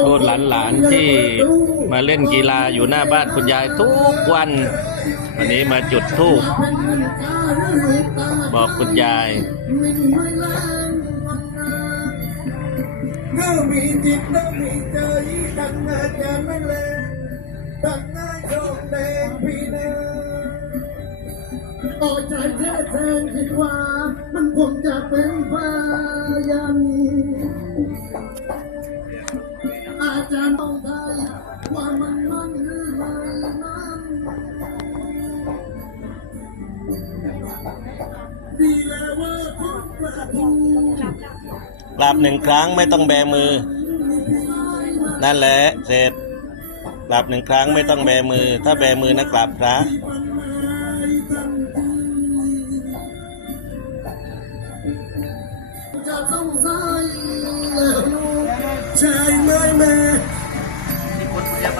โทษหลานๆที่มาเล่นกีฬาอยู่หน้าบ้านคุณยายทุกวัน วันนี้มาจุดธูปบอกคุณยายเมื่อมีจิตเมื่อมีใจตั้งอาจารย์ไม่เลวตั้งนายโชคแดงพี่เนต่อใจแท้แทงคิดว่า ผมจะเป็นพยันอาจารย์ต้องทายว่ามันมันหรือไม่มันดีแล้วว่าทุกระตูกราบหนึ่งครั้งไม่ต้องแบมือ นั่นแหละเสร็จกราบหนึ่งครั้งไม่ต้องแบมือ ถ้าแบมือนะกราบพระ ต้องฟัง